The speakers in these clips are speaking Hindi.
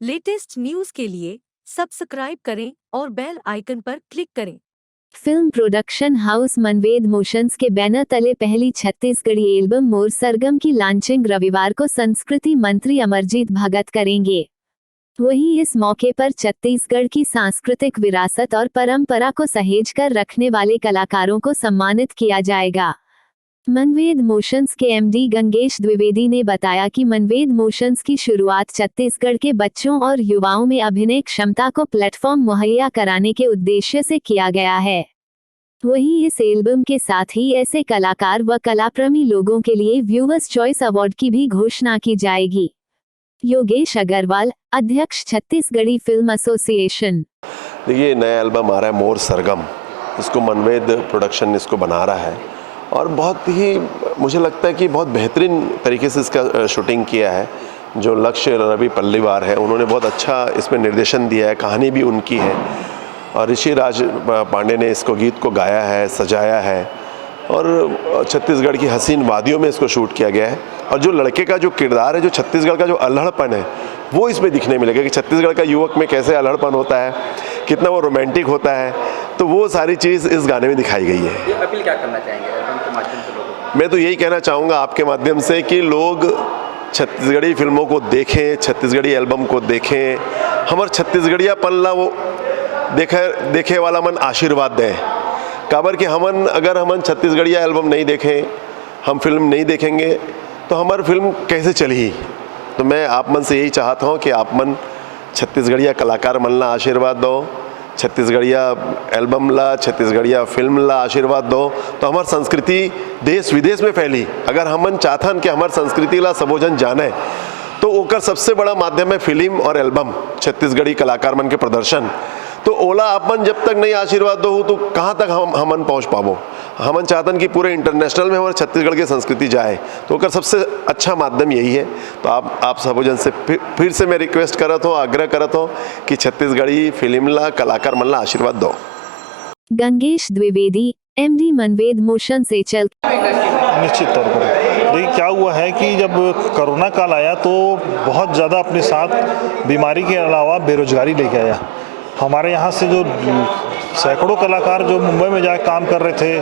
लेटेस्ट न्यूज के लिए सब्सक्राइब करें और बेल आइकन पर क्लिक करें। फिल्म प्रोडक्शन हाउस मनवेद मोशंस के बैनर तले पहली छत्तीसगढ़ी एल्बम मोर सरगम की लॉन्चिंग रविवार को संस्कृति मंत्री अमरजीत भगत करेंगे। वहीं इस मौके पर छत्तीसगढ़ की सांस्कृतिक विरासत और परंपरा को सहेजकर रखने वाले कलाकारों को सम्मानित किया जाएगा। मनवेद मोशंस के एमडी गंगेश द्विवेदी ने बताया कि मनवेद मोशंस की शुरुआत छत्तीसगढ़ के बच्चों और युवाओं में अभिनय क्षमता को प्लेटफॉर्म मुहैया कराने के उद्देश्य से किया गया है। वहीं इस एल्बम के साथ ही ऐसे कलाकार व कलाप्रेमी लोगों के लिए व्यूअर्स चॉइस अवार्ड की भी घोषणा की जाएगी। योगेश अग्रवाल, अध्यक्ष छत्तीसगढ़ी फिल्म एसोसिएशन। देखिए, नया एल्बम आ रहा है मोर सरगम, इसको मनवेद प्रोडक्शन इसको बना रहा है और बहुत ही मुझे लगता है कि बहुत बेहतरीन तरीके से इसका शूटिंग किया है। जो लक्ष्य रवि पल्लीवार है, उन्होंने बहुत अच्छा इसमें निर्देशन दिया है, कहानी भी उनकी है और ऋषि राज पांडे ने इसको गीत को गाया है, सजाया है और छत्तीसगढ़ की हसीन वादियों में इसको शूट किया गया है। और जो लड़के का जो किरदार है, जो छत्तीसगढ़ का जो अल्हड़पन है, वो इसमें दिखने मिलेगा कि छत्तीसगढ़ का युवक में कैसे अल्हड़पन होता है, कितना वो रोमांटिक होता है, तो वो सारी चीज़ इस गाने में दिखाई गई है। ये अपील क्या करना चाहेंगे एल्बम के माध्यम से लोगों को? मैं तो यही कहना चाहूँगा आपके माध्यम से कि लोग छत्तीसगढ़ी फिल्मों को देखें, छत्तीसगढ़ी एल्बम को देखें, हमारे छत्तीसगढ़िया पल्ला वो देखे वाला मन आशीर्वाद दें। काबर कि अगर हमन छत्तीसगढ़िया एल्बम नहीं देखें, हम फिल्म नहीं देखेंगे तो हमारी फिल्म कैसे चली। तो मैं आप मन से यही चाहता हूँ कि आप मन छत्तीसगढ़िया कलाकार मन ला आशीर्वाद दो, छत्तीसगढ़िया एल्बम ला, छत्तीसगढ़िया फिल्म ला आशीर्वाद दो, तो हमारी संस्कृति देश विदेश में फैली। अगर हमन चाहतन कि हमारी संस्कृति ला सबो जन जाने तो ओकर सबसे बड़ा माध्यम है फिल्म और एल्बम, छत्तीसगढ़ी कलाकार मन के प्रदर्शन। तो ओला आपन जब तक नहीं आशीर्वाद दो तो कहाँ तक हमन पहुँच पाबो। हमन चाहतन कि पूरे इंटरनेशनल में हमारे छत्तीसगढ़ की संस्कृति जाए, तो ओकर सबसे अच्छा माध्यम यही है। तो आप सब जन से फिर से मैं रिक्वेस्ट करत हूँ, आग्रह करत हूँ कि छत्तीसगढ़ी फिल्म ला कलाकार मन ला आशीर्वाद दो। गंगेश द्विवेदी, एमडी मनवेद मोशन से चल। निश्चित तौर पर देखिए क्या हुआ है कि जब कोरोना काल आया तो बहुत ज़्यादा अपने साथ बीमारी के अलावा बेरोजगारी लेके आया। हमारे यहाँ से जो सैकड़ों कलाकार जो मुंबई में जाके काम कर रहे थे,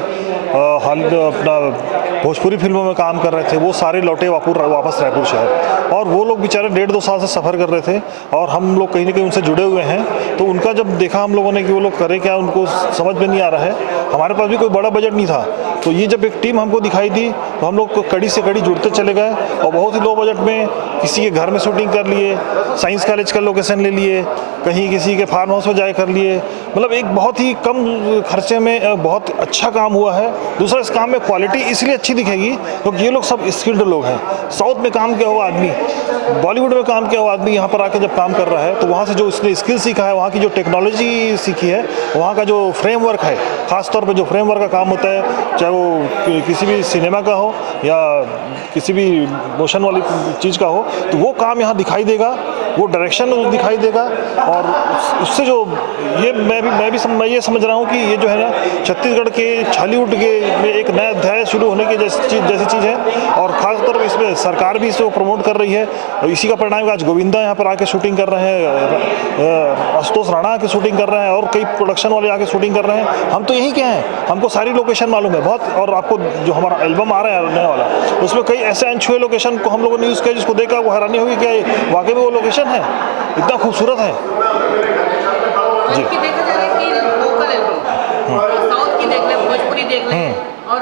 अपना भोजपुरी फिल्मों में काम कर रहे थे, वो सारे लौटे वापस रायपुर शहर। और वो लोग बेचारे 1.5-2 साल से सफ़र कर रहे थे और हम लोग कहीं ना कहीं उनसे जुड़े हुए हैं। तो उनका जब देखा हम लोगों ने कि वो लोग करें क्या, उनको समझ में नहीं आ रहा है। हमारे पास भी कोई बड़ा बजट नहीं था, तो ये जब एक टीम हमको दिखाई दी तो हम लोग कड़ी से कड़ी जुड़ते चले गए और बहुत ही लो बजट में किसी के घर में शूटिंग कर लिए, साइंस कॉलेज का लोकेशन ले लिए, कहीं किसी के फार्म हाउस में जाए कर लिए। मतलब एक बहुत ही कम खर्चे में बहुत अच्छा काम हुआ है। दूसरा, इस काम में क्वालिटी इसलिए अच्छी दिखेगी क्योंकि ये लोग सब स्किल्ड लोग हैं। साउथ में काम किया हुआ आदमी, बॉलीवुड में काम किया हुआ आदमी यहाँ पर आके जब काम कर रहा है तो वहाँ से जो उसने स्किल सीखा है, वहाँ की जो टेक्नोलॉजी सीखी है, वहाँ का जो फ्रेमवर्क है, ख़ासतौर पर जो फ्रेमवर्क का काम होता है, चाहे वो किसी भी सिनेमा का हो या किसी भी मोशन वाली चीज़ का हो, तो वो काम यहाँ दिखाई देगा, वो डायरेक्शन दिखाई देगा। और उससे जो मैं ये समझ रहा हूँ कि ये जो है ना छत्तीसगढ़ के हॉलीवुड के में एक नया अध्याय शुरू होने की जैसी चीज़ है। और ख़ासतौर पर इसमें सरकार भी इसको प्रमोट कर रही है और इसी का परिणाम आज गोविंदा यहाँ पर आके शूटिंग कर रहे हैं, आशुतोष राणा आके शूटिंग कर रहे हैं और कई प्रोडक्शन वाले आके शूटिंग कर रहे हैं। हम तो यही क्या हैं, हमको सारी लोकेशन मालूम है बहुत। और आपको जो हमारा एल्बम आ रहा है नया वाला, उसमें कई ऐसे अनछुए लोकेशन को हम लोगों ने यूज़ किया जिसको देखा वो हैरानी होगी क्या वाकई में वो लोकेशन है, इतना खूबसूरत है जी। देखा जाए कि लोकल एल्बम, साउथ की देख ले, भोजपुरी देख ले और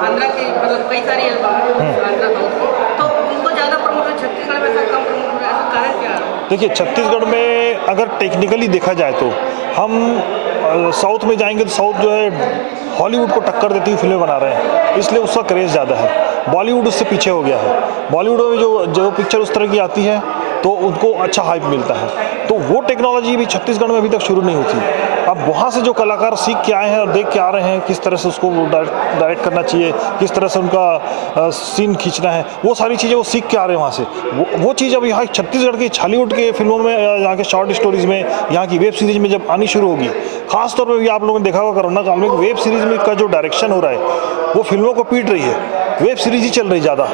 आंध्रा की, मतलब कई सारी एल्बम आंध्रा साउथ की, तो उनको ज़्यादा प्रमोट है, छत्तीसगढ़ में ऐसा कम प्रमोट हो रहा है, ऐसा कारण क्या है? देखिए, छत्तीसगढ़ में अगर टेक्निकली देखा जाए तो हम साउथ में जाएंगे तो साउथ जो है हॉलीवुड को टक्कर देती हुई फिल्में बना रहे हैं, इसलिए उसका क्रेज़ ज़्यादा है। बॉलीवुड उससे पीछे हो गया है। बॉलीवुड में जो पिक्चर उस तरह की आती है तो उनको अच्छा हाइप मिलता है, तो वो टेक्नोलॉजी भी छत्तीसगढ़ में अभी तक शुरू नहीं होती। अब वहाँ से जो कलाकार सीख के आए हैं और देख के आ रहे हैं किस तरह से उसको डायरेक्ट करना चाहिए, किस तरह से उनका सीन खींचना है, वो सारी चीज़ें वो सीख के आ रहे हैं वहाँ से। वो चीज़ अब यहाँ छत्तीसगढ़ की हॉलीवुड के फिल्मों में, यहाँ के शॉर्ट स्टोरीज़ में, यहाँ की वेब सीरीज़ में जब आनी शुरू होगी, खासतौर पर भी आप लोगों ने देखा होगा कोरोना काल में वेब सीरीज़ में का जो डायरेक्शन हो रहा है वो फिल्मों को पीट रही है, वेब सीरीज़ ही चल रही ज़्यादा।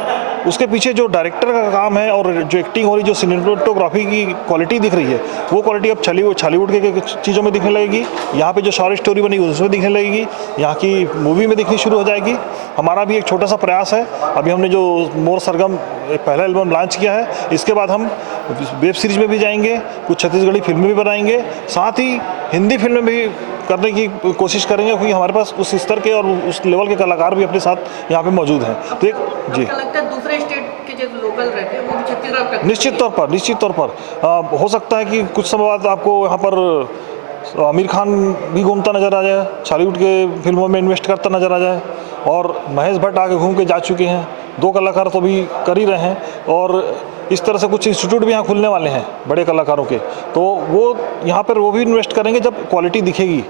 उसके पीछे जो डायरेक्टर का काम है और जो एक्टिंग हो रही, जो सिनेमेटोग्राफी की क्वालिटी दिख रही है, वो क्वालिटी अब छॉलीवुड के चीज़ों में दिखने लगेगी। यहाँ पे जो शॉर्ट स्टोरी बनी उसमें दिखने लगेगी, यहाँ की मूवी में दिखनी शुरू हो जाएगी। हमारा भी एक छोटा सा प्रयास है, अभी हमने जो मोर सरगम पहला एल्बम लॉन्च किया है, इसके बाद हम वेब सीरीज में भी जाएंगे, कुछ छत्तीसगढ़ी फिल्में भी बनाएंगे, साथ ही हिंदी फिल्में भी करने की कोशिश करेंगे, क्योंकि हमारे पास उस स्तर के और उस लेवल के कलाकार भी अपने साथ यहाँ पे मौजूद हैं। तो एक जी लगता है दूसरे स्टेट के जो लोकल रहते हैं वो भी छत्तीसगढ़ तक निश्चित तौर पर हो सकता है कि कुछ समय बाद आपको यहाँ पर आमिर खान भी घूमता नज़र आ जाए, बॉलीवुड के फिल्मों में इन्वेस्ट करता नज़र आ जाए, और महेश भट्ट आगे घूम के जा चुके हैं, 2 कलाकार तो भी कर ही रहे हैं, और इस तरह से कुछ इंस्टीट्यूट भी यहाँ खुलने वाले हैं बड़े कलाकारों के। तो वो यहाँ पर वो भी इन्वेस्ट करेंगे जब क्वालिटी दिखेगी।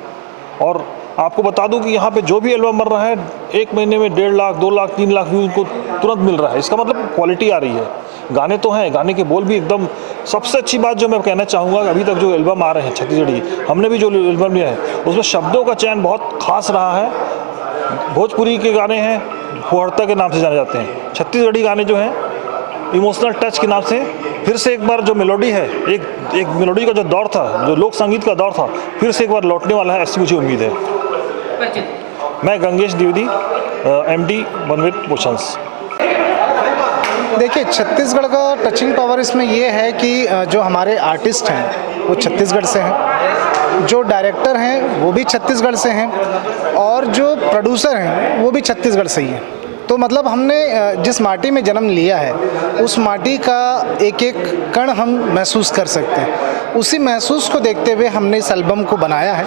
और आपको बता दूं कि यहाँ पे जो भी एल्बम बन रहा है, 1 महीने में 1.5 लाख 2 लाख 3 लाख व्यू उनको तुरंत मिल रहा है। इसका मतलब क्वालिटी आ रही है। गाने तो हैं, गाने के बोल भी एकदम, सबसे अच्छी बात जो मैं कहना चाहूँगा, अभी तक जो एल्बम आ रहे हैं छत्तीसगढ़ी, हमने भी जो एल्बम लिया है उसमें शब्दों का चयन बहुत खास रहा है। भोजपुरी के गाने हैं, फुहड़ता के नाम से जाने जाते हैं। छत्तीसगढ़ी गाने जो हैं इमोशनल टच के नाम से फिर से एक बार जो मेलोडी है, एक मेलोडी का जो दौर था, जो लोक संगीत का दौर था, फिर से एक बार लौटने वाला है, ऐसी मुझे उम्मीद है। मैं गंगेश द्विवेदी, MD मनवेद मोशंस। देखिए, छत्तीसगढ़ का टचिंग पावर इसमें ये है कि जो हमारे आर्टिस्ट हैं वो छत्तीसगढ़ से हैं, जो डायरेक्टर हैं वो भी छत्तीसगढ़ से हैं, और जो प्रोड्यूसर हैं वो भी छत्तीसगढ़ से ही हैं। तो मतलब हमने जिस माटी में जन्म लिया है उस माटी का एक एक कण हम महसूस कर सकते हैं। उसी महसूस को देखते हुए हमने इस एल्बम को बनाया है,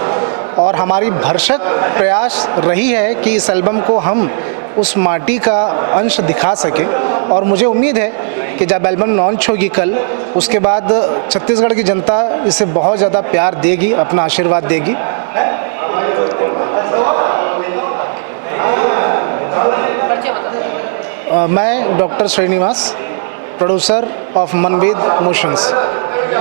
और हमारी भरसक प्रयास रही है कि इस एल्बम को हम उस माटी का अंश दिखा सकें। और मुझे उम्मीद है कि जब एल्बम लॉन्च होगी कल, उसके बाद छत्तीसगढ़ की जनता इसे बहुत ज़्यादा प्यार देगी, अपना आशीर्वाद देगी। मैं doctor Srinivas, producer of Manved motions.